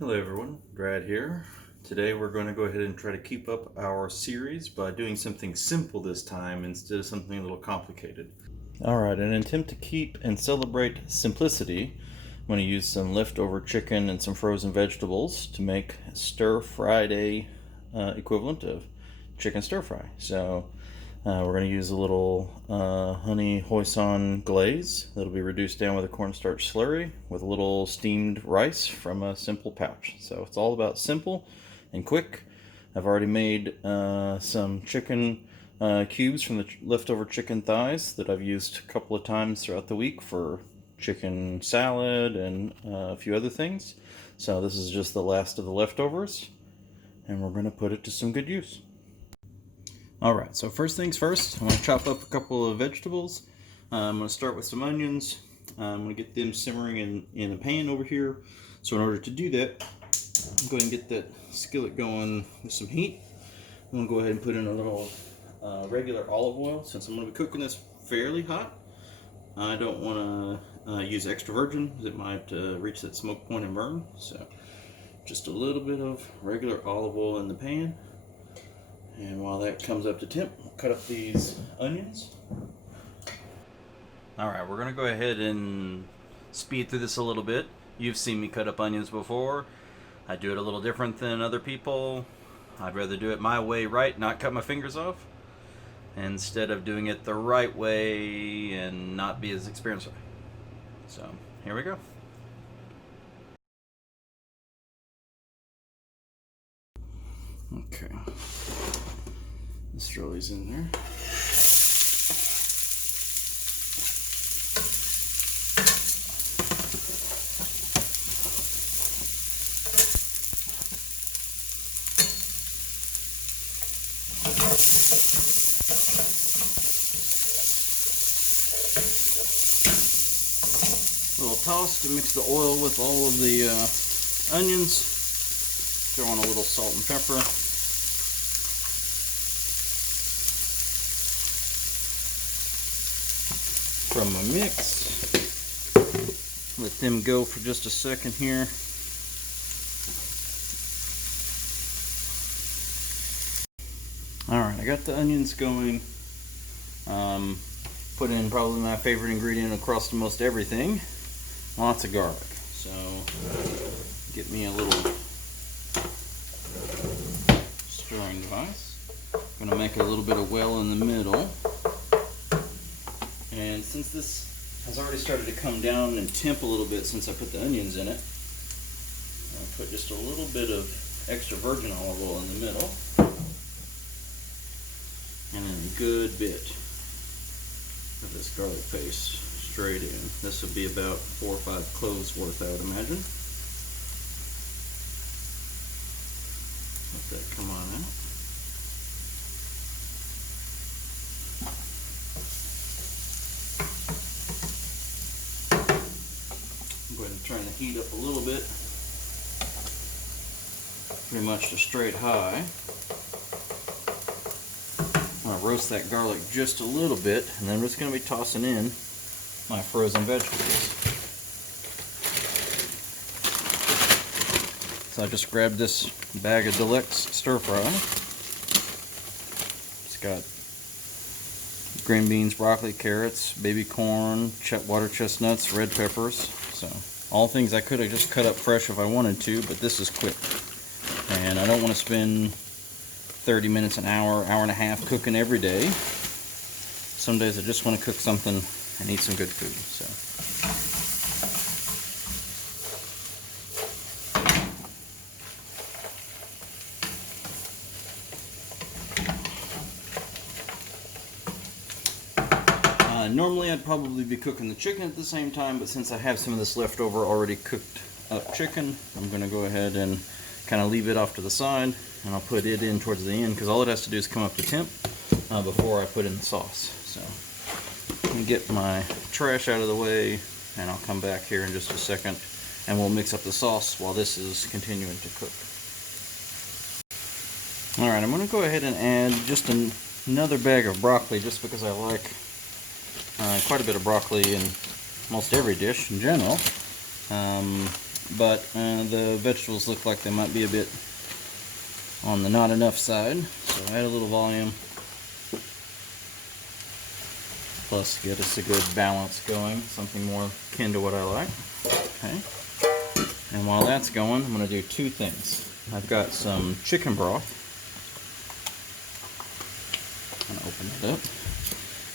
Hello everyone, Drad here. Today we're going to go ahead and try to keep up our series by doing something simple this time instead of something a little complicated. Alright, in an attempt to keep and celebrate simplicity, I'm going to use some leftover chicken and some frozen vegetables to make StirFriday equivalent of chicken stir fry. So we're going to use a little honey hoisin glaze that'll be reduced down with a cornstarch slurry with a little steamed rice from a simple pouch. So it's all about simple and quick. I've already made some chicken cubes from the leftover chicken thighs that I've used a couple of times throughout the week for chicken salad and a few other things. So this is just the last of the leftovers, and we're going to put it to some good use. Alright, so first things first, I'm going to chop up a couple of vegetables. I'm going to start with some onions. I'm going to get them simmering in a pan over here. So in order to do that, I'm going to get that skillet going with some heat. I'm going to go ahead and put in a little regular olive oil. Since I'm going to be cooking this fairly hot, I don't want to use extra virgin because it might reach that smoke point and burn. So just a little bit of regular olive oil in the pan. And while that comes up to temp, we'll cut up these onions. Alright, we're going to go ahead and speed through this a little bit. You've seen me cut up onions before. I do it a little different than other people. I'd rather do it my way right, not cut my fingers off, instead of doing it the right way and not be as experienced. So, here we go. Okay. Let's throw these in there. A little toss to mix the oil with all of the onions. Throw in a little salt and pepper. From a mix. Let them go for just a second here. Alright, I got the onions going. Put in probably my favorite ingredient across to most everything. Lots of garlic. So get me a little stirring device. I'm going to make a little bit of well in the middle. And since this has already started to come down and temp a little bit since I put the onions in it, I'll put just a little bit of extra virgin olive oil in the middle. And then a good bit of this garlic paste straight in. This would be about 4 or 5 cloves worth, I would imagine. Let that come on out. Go ahead and turn the heat up a little bit, pretty much to straight high. I'm going to roast that garlic just a little bit, and then we're just going to be tossing in my frozen vegetables. So I just grabbed this bag of Deluxe stir fry. It's got green beans, broccoli, carrots, baby corn, water chestnuts, red peppers. So all things I could have just cut up fresh if I wanted to, but this is quick. And I don't want to spend 30 minutes, an hour, hour and a half cooking every day. Some days I just want to cook something and eat some good food. So. Normally I'd probably be cooking the chicken at the same time, but since I have some of this leftover already cooked up chicken, I'm going to go ahead and kind of leave it off to the side, and I'll put it in towards the end because all it has to do is come up to temp before I put in the sauce. So I'm going to get my trash out of the way, and I'll come back here in just a second, and we'll mix up the sauce while this is continuing to cook. Alright, I'm going to go ahead and add just another bag of broccoli just because I like quite a bit of broccoli in most every dish in general. but the vegetables look like they might be a bit on the not enough side, so add a little volume, plus get us a good balance going, something more akin to what I like. Okay, and while that's going, I'm going to do two things. I've got some chicken broth. I'm going to open it up.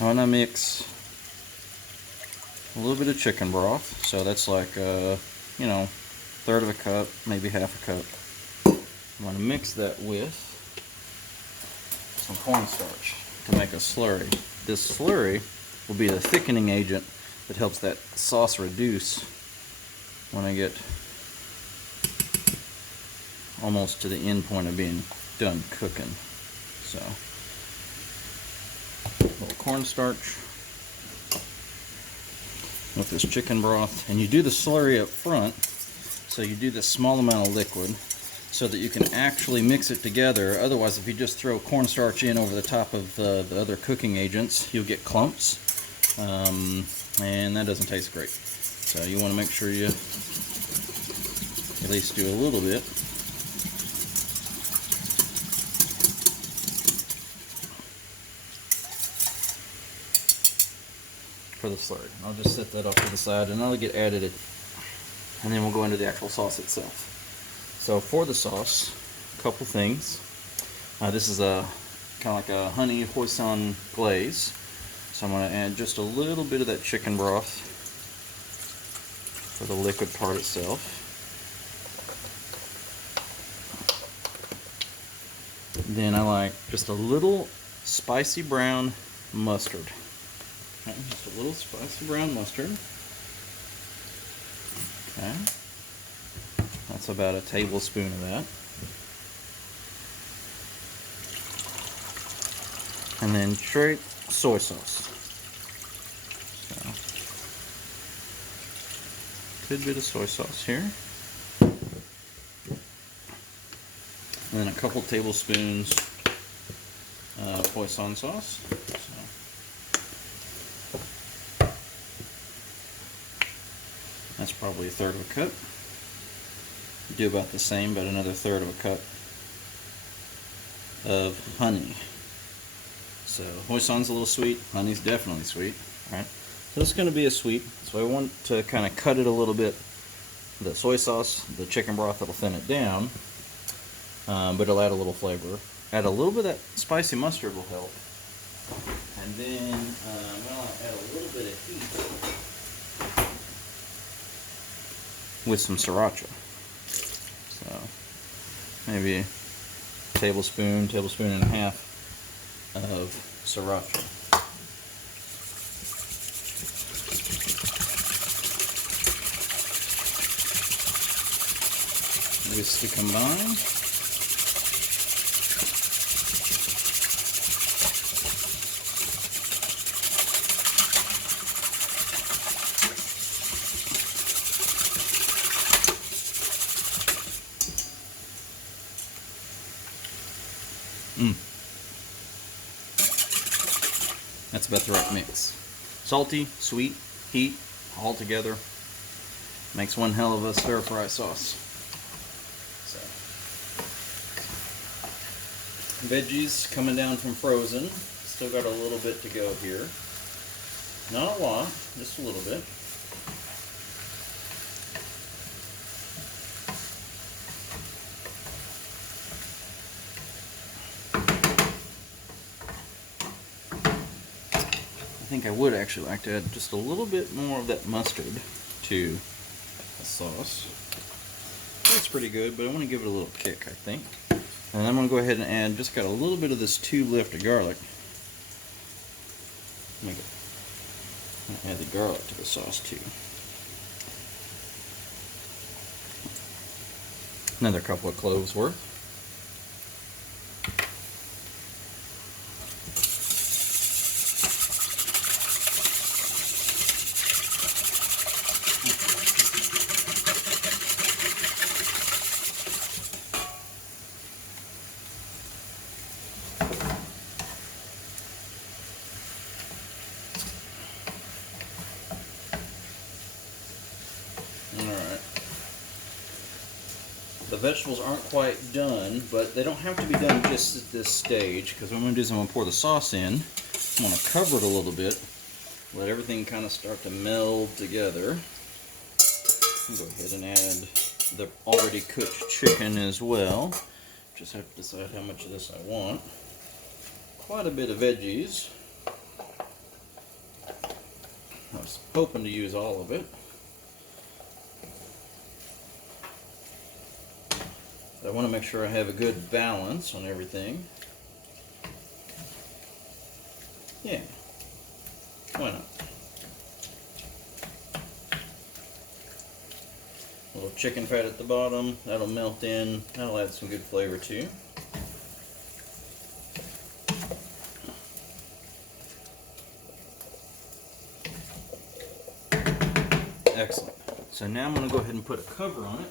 I want to mix a little bit of chicken broth, so that's like you know, third of a cup, maybe half a cup. I'm going to mix that with some cornstarch to make a slurry. This slurry will be the thickening agent that helps that sauce reduce when I get almost to the end point of being done cooking. So, a little cornstarch with this chicken broth, and you do the slurry up front, so you do this small amount of liquid so that you can actually mix it together. Otherwise, if you just throw cornstarch in over the top of the other cooking agents, you'll get clumps, and that doesn't taste great. So you want to make sure you at least do a little bit. For the slurry. I'll just set that off to the side and that'll get added, and then we'll go into the actual sauce itself. So for the sauce, a couple things. This is a kind of like a honey hoisin glaze. So I'm going to add just a little bit of that chicken broth for the liquid part itself. Then I like just a little spicy brown mustard. Okay, just a little spicy brown mustard. Okay. That's about a tablespoon of that. And then straight soy sauce. So, good bit of soy sauce here. And then a couple tablespoons of hoisin sauce. That's probably a third of a cup. Do about the same, but another third of a cup of honey. So hoisin's a little sweet, honey's definitely sweet. Alright, so it's going to be a sweet, so I want to kind of cut it a little bit. The soy sauce, the chicken broth, that'll thin it down, but it'll add a little flavor. Add a little bit of that spicy mustard will help. And then I'll add a little bit of heat with some sriracha. So maybe a tablespoon and a half of sriracha. Just to combine. That's about the right mix. Salty, sweet, heat, all together makes one hell of a stir-fry sauce. So, veggies coming down from frozen. Still got a little bit to go here. Not a lot, just a little bit. I think I would actually like to add just a little bit more of that mustard to the sauce. That's pretty good, but I want to give it a little kick, I think. And I'm going to go ahead and add, just got a little bit of this tube lift of garlic. Add the garlic to the sauce too. Another couple of cloves worth. Alright, The vegetables aren't quite done, but they don't have to be done just at this stage, because what I'm going to do is I'm going to pour the sauce in. I'm going to cover it a little bit, let everything kind of start to meld together. Go ahead and add the already cooked chicken as well. Just have to decide how much of this I want. Quite a bit of veggies. I was hoping to use all of it. I want to make sure I have a good balance on everything. Yeah, why not? A little chicken fat at the bottom, that'll melt in, that'll add some good flavor too. Excellent. So now I'm going to go ahead and put a cover on it,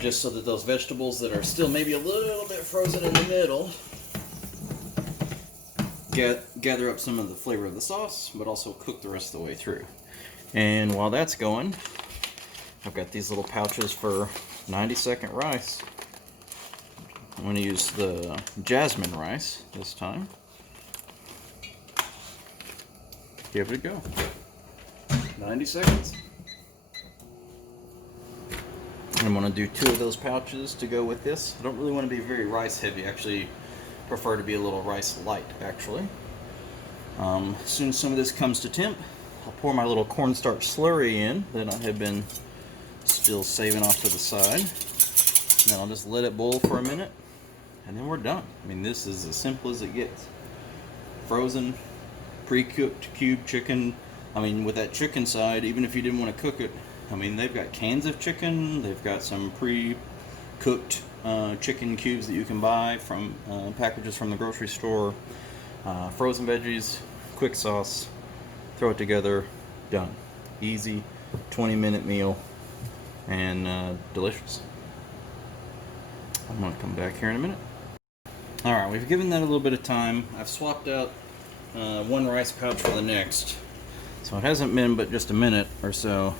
just so that those vegetables that are still maybe a little bit frozen in the middle gather up some of the flavor of the sauce, but also cook the rest of the way through. And while that's going, I've got these little pouches for 90-second rice. I'm going to use the jasmine rice this time. Give it a go. 90 seconds. I'm going to do 2 of those pouches to go with this. I don't really want to be very rice heavy. I actually prefer to be a little rice light, actually. As soon as some of this comes to temp, I'll pour my little cornstarch slurry in that I have been still saving off to the side. Then I'll just let it boil for a minute, and then we're done. I mean, this is as simple as it gets. Frozen, pre-cooked cube chicken. I mean, with that chicken side, even if you didn't want to cook it, I mean, they've got cans of chicken. They've got some pre-cooked chicken cubes that you can buy from packages from the grocery store. Frozen veggies, quick sauce, throw it together, done. Easy, 20-minute meal, and delicious. I'm going to come back here in a minute. Alright, we've given that a little bit of time. I've swapped out one rice pouch for the next. So it hasn't been but just a minute or so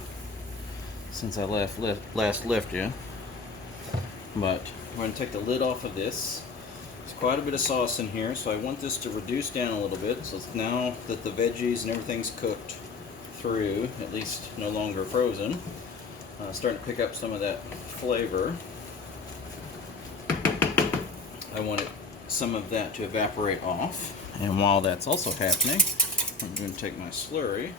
since I last left you. But I'm going to take the lid off of this. There's quite a bit of sauce in here, so I want this to reduce down a little bit. So now that the veggies and everything's cooked through, at least no longer frozen, starting to pick up some of that flavor. I want some of that to evaporate off. And while that's also happening, I'm going to take my slurry,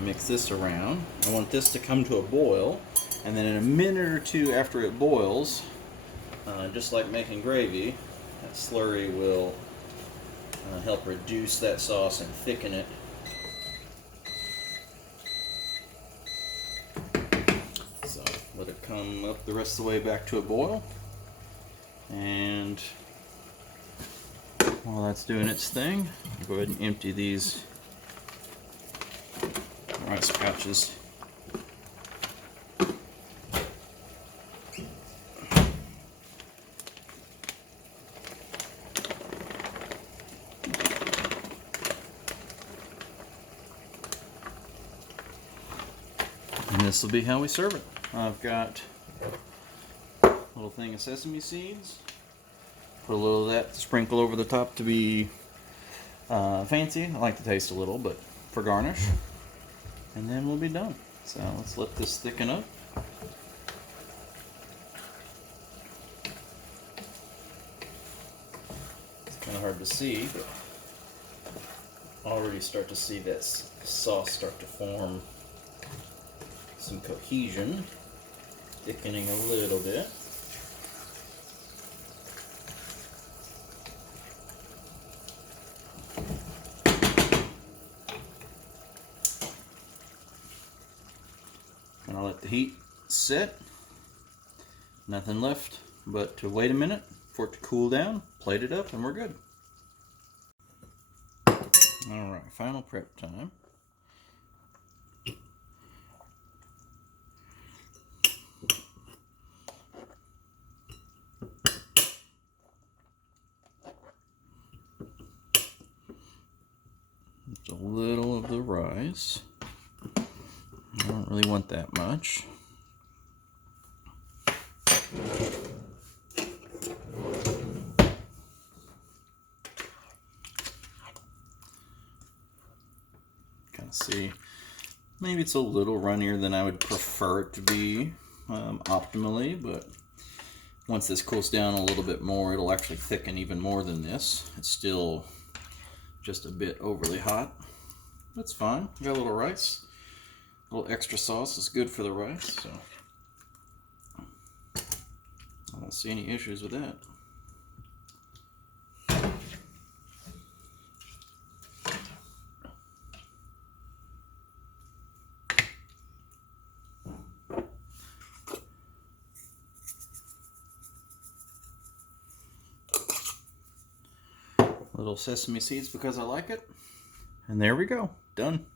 mix this around. I want this to come to a boil, and then in a minute or two after it boils, just like making gravy, that slurry will help reduce that sauce and thicken it. So let it come up the rest of the way back to a boil, and while that's doing its thing, I'll go ahead and empty these rice pouches. And this will be how we serve it. I've got a little thing of sesame seeds. Put a little of that to sprinkle over the top to be fancy. I like the taste a little, but for garnish. And then we'll be done. So let's let this thicken up. It's kind of hard to see, but already start to see that sauce start to form some cohesion, thickening a little bit. Gonna let the heat set. Nothing left but to wait a minute for it to cool down, plate it up, and we're good. Alright, final prep time. Just a little of the rice. Don't really want that much. Kind of see, maybe it's a little runnier than I would prefer it to be optimally, but once this cools down a little bit more, it'll actually thicken even more than this. It's still just a bit overly hot. That's fine. Got a little rice. A little extra sauce is good for the rice, so I don't see any issues with that. Little sesame seeds because I like it. And there we go. Done.